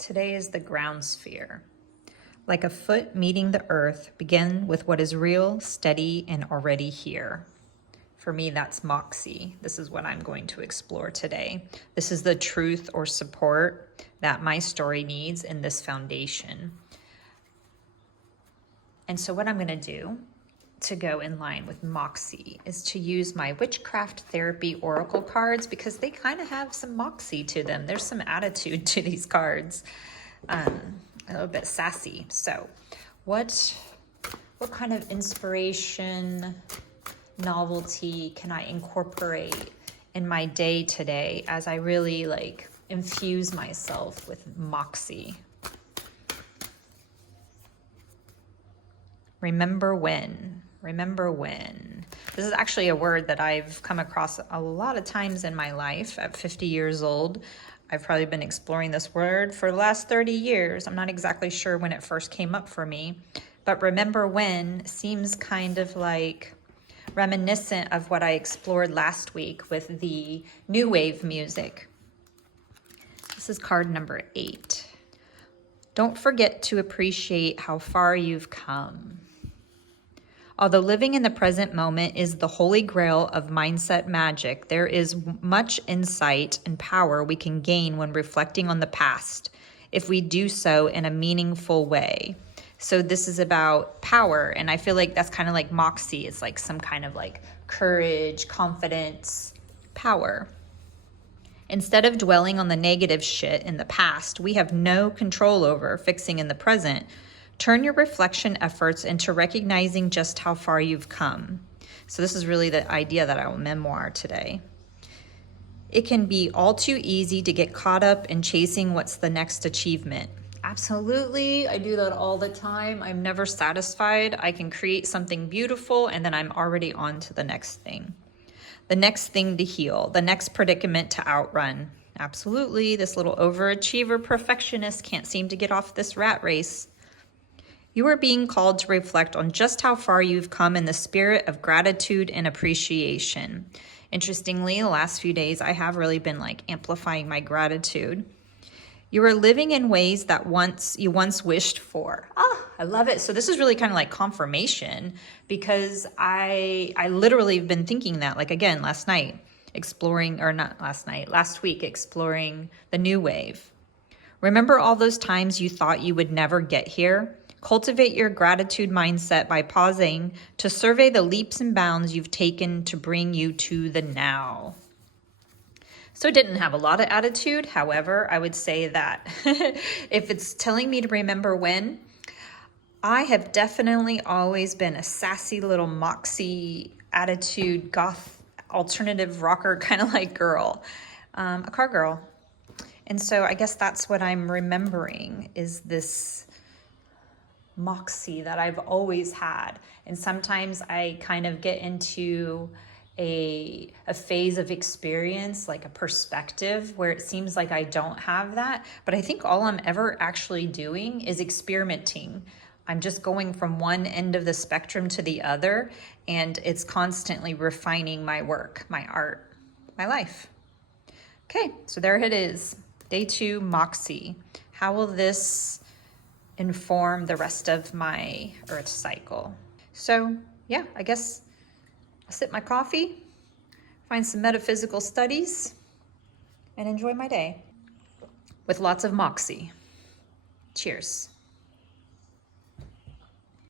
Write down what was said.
Today is the ground sphere. Like a foot meeting the earth, begin with what is real, steady, and already here. For me, that's Moxie. This is what I'm going to explore today. This is the truth or support that my story needs in this foundation. And so what I'm going to do to go in line with Moxie is to use my witchcraft therapy oracle cards, because they kind of have some Moxie to them. There's some attitude to these cards, a little bit sassy. So what kind of inspiration, novelty can I incorporate in my day today as I really infuse myself with Moxie? Remember when. Remember when. This is actually a word that I've come across a lot of times in my life. At 50 years old, I've probably been exploring this word for the last 30 years. I'm not exactly sure when it first came up for me, but remember when seems kind of like reminiscent of what I explored last week with the new wave music. This is card number 8. Don't forget to appreciate how far you've come. Although living in the present moment is the holy grail of mindset magic, there is much insight and power we can gain when reflecting on the past, if we do so in a meaningful way. So this is about power, and I feel like that's kind of like Moxie. It's like some kind of courage, confidence, power. Instead of dwelling on the negative shit in the past we have no control over fixing in the present, turn your reflection efforts into recognizing just how far you've come. So this is really the idea that I will memoir today. It can be all too easy to get caught up in chasing what's the next achievement. Absolutely, I do that all the time. I'm never satisfied. I can create something beautiful and then I'm already on to the next thing. The next thing to heal, the next predicament to outrun. Absolutely, this little overachiever perfectionist can't seem to get off this rat race. You are being called to reflect on just how far you've come in the spirit of gratitude and appreciation. Interestingly, the last few days I have really been amplifying my gratitude. You are living in ways that you once wished for. I love it. So this is really kind of like confirmation, because I literally have been thinking that, again, last week, exploring the new wave. Remember all those times you thought you would never get here? Cultivate your gratitude mindset by pausing to survey the leaps and bounds you've taken to bring you to the now. So it didn't have a lot of attitude. However, I would say that if it's telling me to remember when, I have definitely always been a sassy little Moxie attitude, goth, alternative rocker kind of girl, a car girl. And so I guess that's what I'm remembering, is this Moxie that I've always had. And sometimes I kind of get into a phase of experience, like a perspective, where it seems like I don't have that. But I think all I'm ever actually doing is experimenting. I'm just going from one end of the spectrum to the other, and it's constantly refining my work, my art, my life. Okay, so there it is. Day 2, Moxie. How will this inform the rest of my Earth cycle? So yeah, I guess I'll sip my coffee, find some metaphysical studies, and enjoy my day with lots of Moxie. Cheers.